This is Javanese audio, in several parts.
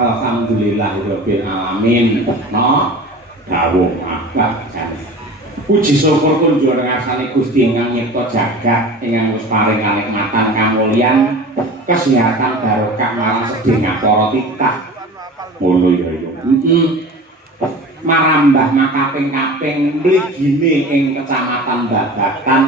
Alhamdulillahirabbil alamin. No. Dawuh agak jan. Puji syukur kunjur ngasane Gusti ingkang nyipta jagat ingkang wis paring kanikmatan kamulyan kesehatan barokah marang sedherek para titah. Ngono ya iku. Marambah makaping-kaping mligine ing Kecamatan Babakan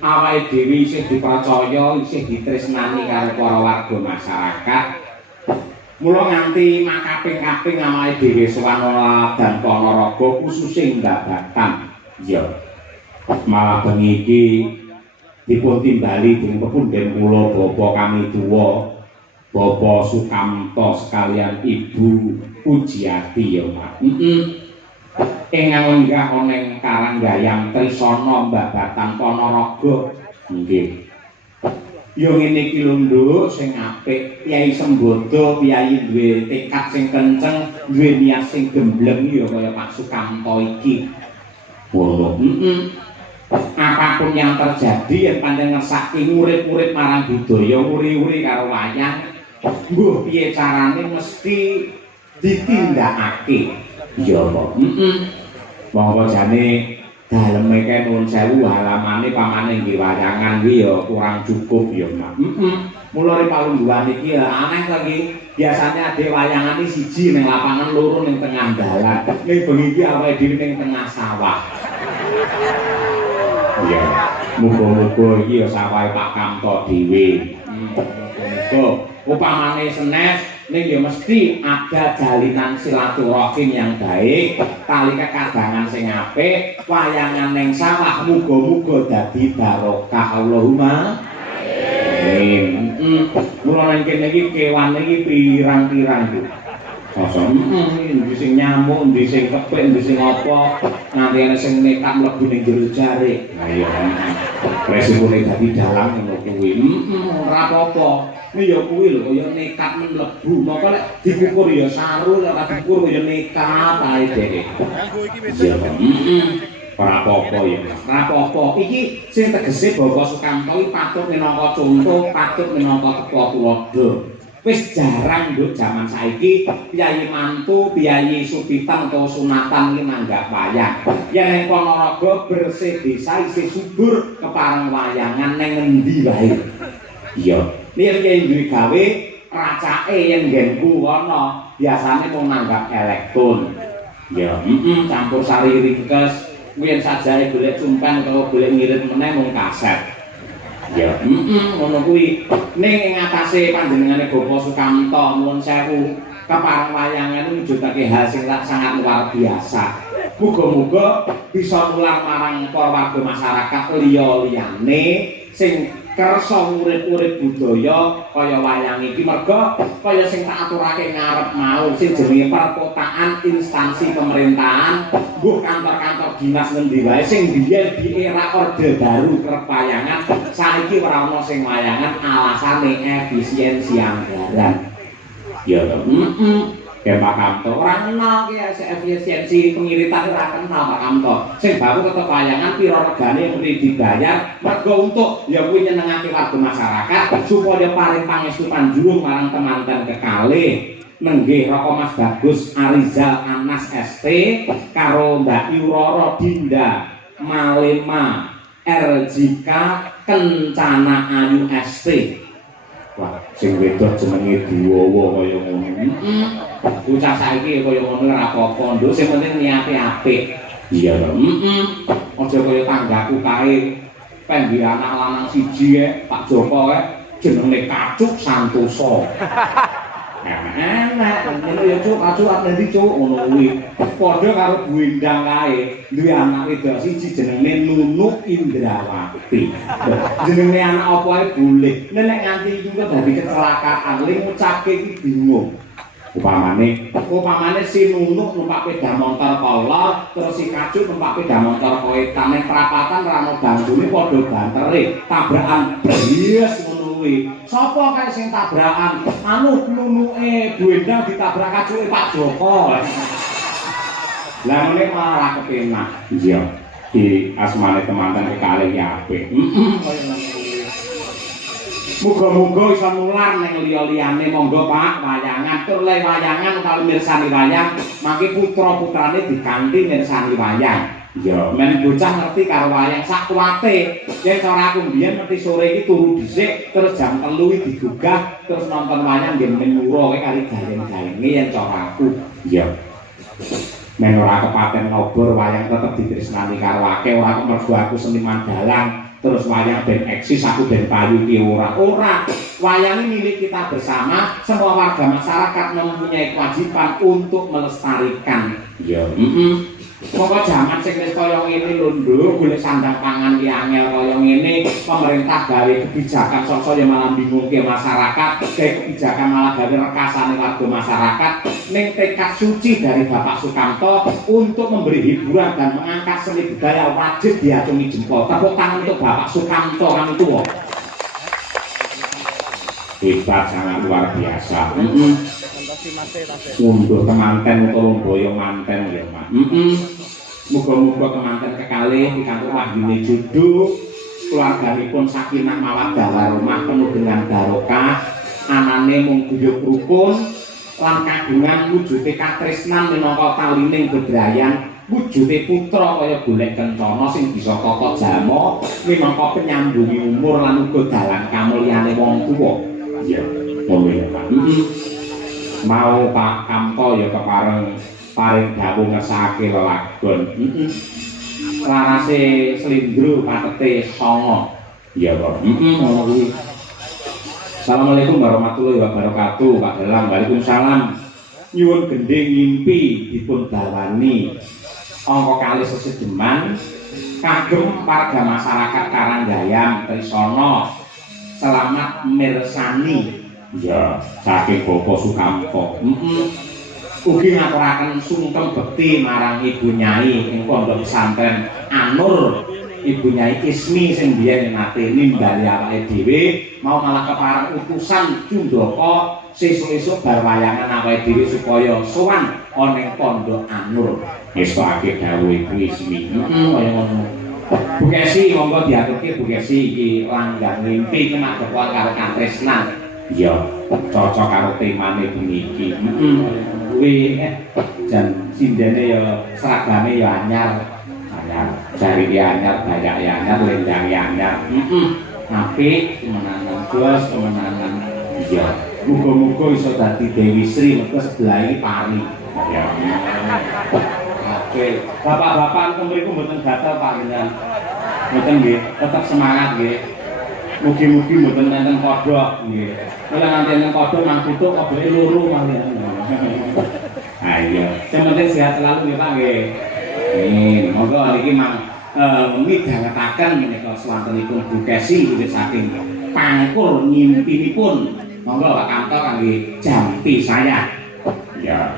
awake dhewe isih dipercaya isih ditresnani karo para warga masyarakat. Mula nganti makaping-kaping awake dhewe sowan dan Ponorogo khususing Babakan. Ya. Malah bengi iki dipun timbali dening pepundhen kula Bapak kami tuwa Bapak Sukamto sekalian Ibu Pujiati ya Pak. Ingkang lenggah ana ing Karanggayam Trisana Babakan Ponorogo. Nggih. Yo ngene iki lho Nduk sing apik, Kyai Sembodo piyayi duwe tekad sing kenceng, duwe niat sing gembleng ya kaya Pak Sukamto iki. Ngono. Apapun yang terjadi yen pancen ngersake urip-urip marang budaya, uri-uri karo wayang, mbuh piye carane mesti ditindakake. Iya, Pak. Monggo jane daleme kene nuwun sewu halamane pamane nggih wayangan kuwi ya kurang cukup ya, Mak. Mula palungguhan iki ya aneh lagi. Biasanya ade wayangan iki siji ning lapangan, loro ning tengah dalan. Ning bengi iki awake dhewe ning tengah sawah. Iya, muga-muga iki ya sawahe Pak Kamto dhewe. Muga upamane senes ning ya mesti ada jalinan silaturahim yang baik, tali kekadangan sing apik, wayangan ning sawah muga-muga dadi barokah. Allahumma amin. Mula nang kene iki kewan iki pirang-pirang iki. Sosok endi sing nyamuk, endi sing kepek, endi sing apa, nanti ana sing nekat mlebu ning jero jarik. Lah iya. Resipune dadi dalang ngono kuwi. Ora apa-apa. Ini ya kuwi lho kaya nekat mlebu. Maka lek dikukur ya saru, lek dikukur ya nekat ae dhewe. Iya. Ora apa-apa ya. Ora apa-apa. Iki sing tegese Bapak Sukamto iki patut minangka contoh, patut minangka tuladha. Wis jarang nduk jaman saiki piyayi mantu, piyayi supitan atau sunatan iki nanggap wayang. Yen ning Ponorogo bersih desa isih subur kepareng wayangan ning endi wae. Iya. Yen yen duwe gawe racake yen nggenku ana biasane mung nanggap elektron. Ya, campur sari rikes, kuwi sajae golek cumpen utawa golek ngirit meneh mung kaset. Ya, ngono kuwi. Ning ing atase panjenengane Bapak Sukamto nuwun sewu, kepareng wayangan mujudake hal sing sangat luar biasa. Muga-muga bisa nular marang para warga masyarakat liya-liyane sing kersa urip-urip budaya kaya wayang iki merga kaya sing tak aturake ngarep mau sing jenenge perkotaan instansi pemerintahan mbuh kantor-kantor dinas ngendi wae sing biyen di era orde baru kerep wayangan saiki ora ana sing wayangan alasane efisiensi anggaran ya to ya Pak Kamto ora kenal ki efisiensi pengiritan ora kenal Pak Kamto sing baku tetep wayangan pira regane mesti dibayar mergo untuk ya kuwi nyenengake warga masyarakat supaya paring pangestu panjurung marang temanten kekalih nenggih Roko Mas Bagus Arizal Anas ST karo Mbak Yuroro Dinda Malema RJK Kencana Ayu ST. Wah, sing wedok jenenge Diwawa kaya ngono. Bocah saiki kaya ngono ora apa-apa, nduk sing penting niate apik. Iya to. Aja kaya tanggaku kae pendhi anak lanang siji Pak Joko jenenge Kacuk Santoso. Enak, ngene ya Cuk, Kacuk nanti Cuk ngono kuwi. Padha karo Bu Endang kae, duwe anak wedok siji jenenge Nunuk Indrawati. Jenenge anak apa ae boleh. Nek nganti juga dadi kecelakaan, ling ngucapke iki bingung. Upamane si Nunuk numpak sepeda motor kolor, terus si Kacuk numpak sepeda motor koetan ning perapatan rano banjune padha bantere, tabrakan blas ngono kuwi. Sapa kae sing tabrakan? Anu Nunuke Bu Endang ditabrak Kacuke Pak Joko. Lah ngene malah kepenak. Iya. Di asmane teman-teman kekalih ya apik. Muga-muga iso nular ning liya-liyane monggo Pak wayangan ngatur le wayangan utawi mirsani wayang, mangke putra-putrane diganti mirsani wayang. Ya, men bocah ngerti karo wayang sak kuwate. Yen cara aku mbiyen ngerti sore iki turu dhisik, terus jam 3 digugah, terus nonton wayang nggih men muro kali gayen-gayenge yen cara aku. Ya. Men ora kepaten ngobor wayang tetep ditresnani karo akeh, ora mergo aku seniman dalang. Terus wayang ben eksis aku ben payu ki ora. Wayang ini milik kita bersama, semua warga masyarakat mempunyai kewajiban untuk melestarikan. Ya, Pokok jaman sing wis kaya ngene lho Nduk, golek sandang pangan ki angel kaya ngene, pemerintah gawe kebijakan sok-sok ya malah bingungke masyarakat, gawe kebijakan malah gawe rekasane warga masyarakat ning tekad suci dari Bapak Sukamto untuk memberi hiburan dan mengangkat seni budaya wajib diacungi jempol. Tepuk tangan untuk Bapak Sukamto kan itu kok. Hebat, sangat luar biasa. Untuk temanten utawa boyong manten ya, Mas. Muga-muga temanten kekalih pikantuk wahyune jodoh, keluarganipun sakinah mawaddah warahmah penuh dengan barokah, anane mung guyub rukun lan kagungan wujude katresnan minangka talining bebrayan, wujude putra kaya golek kencana sing bisa tata jama minangka penyambungi umur lan uga dalan kamulyane wong tuwa. Iya, ngono ya, Pak. Mau Pak Kamto ya kepareng paring dawuh ngersake lelagon. Larase slindro patete 9. Iya, Pak. Ngono kuwi. Assalamualaikum warahmatullahi wabarakatuh. Pak Dalang, waalaikumsalam. Nyuwun gending ngimpi dipun dawani angka kalih sesedeman kagem warga masyarakat Karanggayam Trisana selamat mirsani. Ya, saking Bapak Sukamto. Ugi ngaturaken sungkem bekti marang Ibu Nyai ing Pondok Pesantren Anur, Ibu Nyai Ismi sing biyen nate nimbali awake dhewe, mau malah kepareng utusan Cundaka sesuk-esuk bar wayangan awake dhewe supaya sowan ana ing Pondok Anur. Ngestukake dawuh Ibu Ismi. Kaya ngono. Bu Kesi monggo diaturke Bu Kesi iki langgang mimpi kemadhepan karo katresnan. Ya, cocok karo temane beniki. Kuwi jan sindene ya seragame ya anyar. Jari ya anyar, dayak ya anyar, lendang ya anyar. Apik kemenangan bos, kemenangan. Iya, muga-muga iso dadi Dewi Sri mergo sebelah iki pari. Ya. Oke, bapak-bapak mriku mboten gatel Pak Jenengan. Mboten nggih, tetep semangat nggih. Mugi-mugi mboten enten kodhok nggih. Nek nanti enten kodhok nang tutuk kodoke loro mawon. Ayo, sing penting sehat selalu nggih Pak nggih. Monggo niki mang midhangetaken menika swantenipun Bu Kesi wiwit saking pangkur nyimpinipun. Monggo Pak Kamto kangge jampi saya. Ya.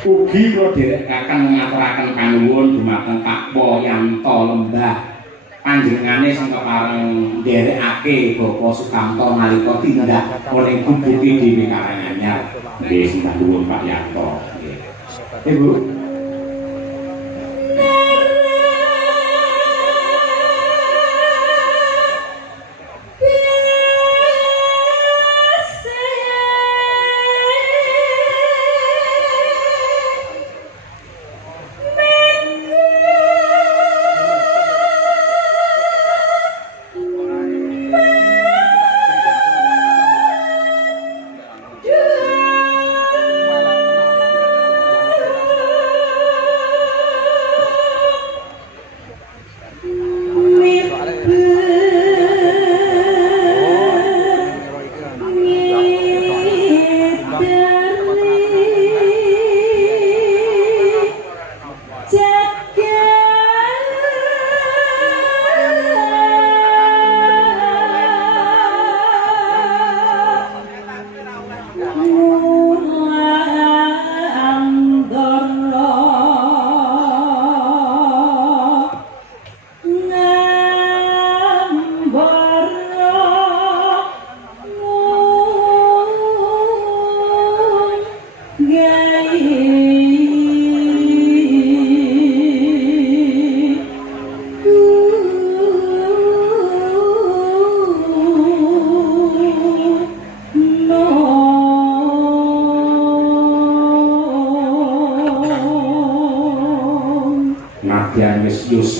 Ugi kula dherekaken ngaturaken panuwun dumateng Pak Poyanto Lembah panjenengane sing kepareng ndherekake Bapak Sukamto nalika tindak oleh Gubuki dhewe Karanganyar. Nggih, sembah nuwun Pak Yanto. Nggih. Ibu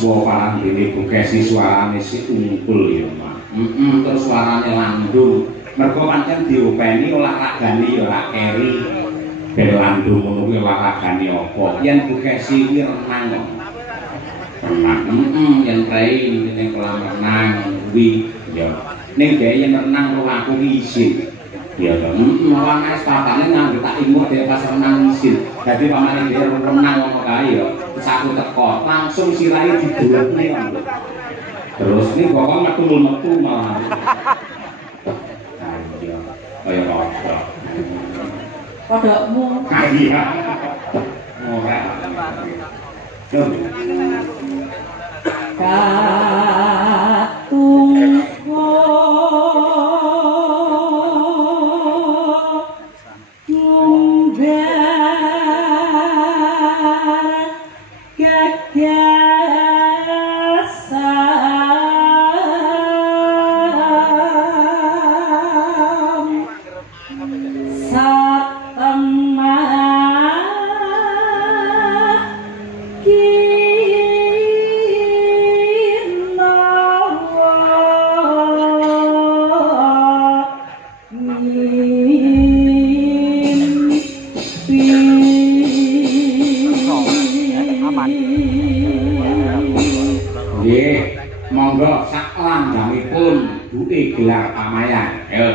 yuswa parandene bukesi suarane si unggul ya Mas. Terus suarane landung. Mergo pancen diopeni olahragane ya ora keri. Ben landung ngono kuwi olahragane apa? Yen bukesi kuwi renang kok. Renang. Yen prei ning kolam renang kuwi ya. Ning dhek yen renang karo aku ki isin. Ya to. Malah nek papane nganggo tak imut dhek pas renang isin. Dadi pamane dhek renang ngono kae ya. Saku teko langsung sirahe didolekne lho. Terus ini kok metu malah. Iya. Kaya apa? Kodokmu. Iya. Ora. Katung monggo sak landangipun duwe gelar pamayan. Ayo.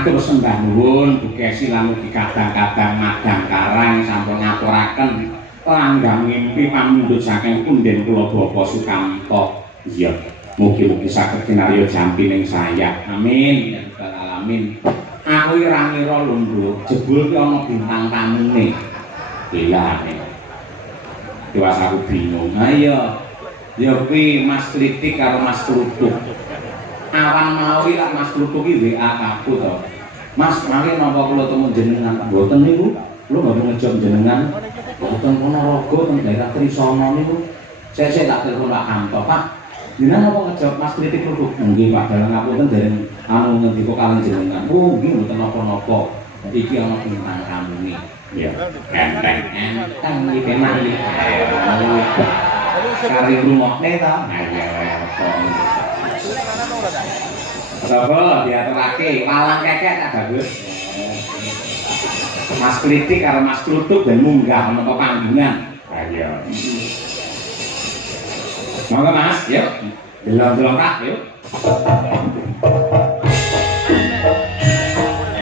Matur sembah nuwun Bu Kesi lan ugi kadang-kadang madang karang sampun ngaturaken langgang ngimpi pamundhut saking punden kula Bapak Sukamto. Iya, mugi-mugi saged kinarya jampining saya. Amin ya rabbal alamin. Aku ora ngira lho, Nduk, jebul ki ana bintang tamune. Delane. Dewas aku bingung. Ha iya. Ya kuwi Mas Kritik karo Mas Klutuk. Awan mau iki lak Mas Klutuk iki WA aku to. Mas, mari napa kula temu jenengan? Mboten niku. Kula mboten ngejob jenengan. Mboten Ponorogo teng daerah Trisana niku. Sesuk tak telepon Pak Kamto, Pak. Jenengan apa ngejawab Mas Kritik Klutuk? Nggih, Pak, dalang ngapunten dereng anu ngendika kalian jenengan. Oh, nggih mboten napa-napa. Iki ana bintang tamune. Ya, enteng iki penak iki. Kari rumokne to. Sapa diaturake walang kekek tak bagus. Mas Kritik karo Mas Klutuk ben munggah menapa panggungan. Ha iya. Monggo Mas, yuk. Delok-delok tak yuk.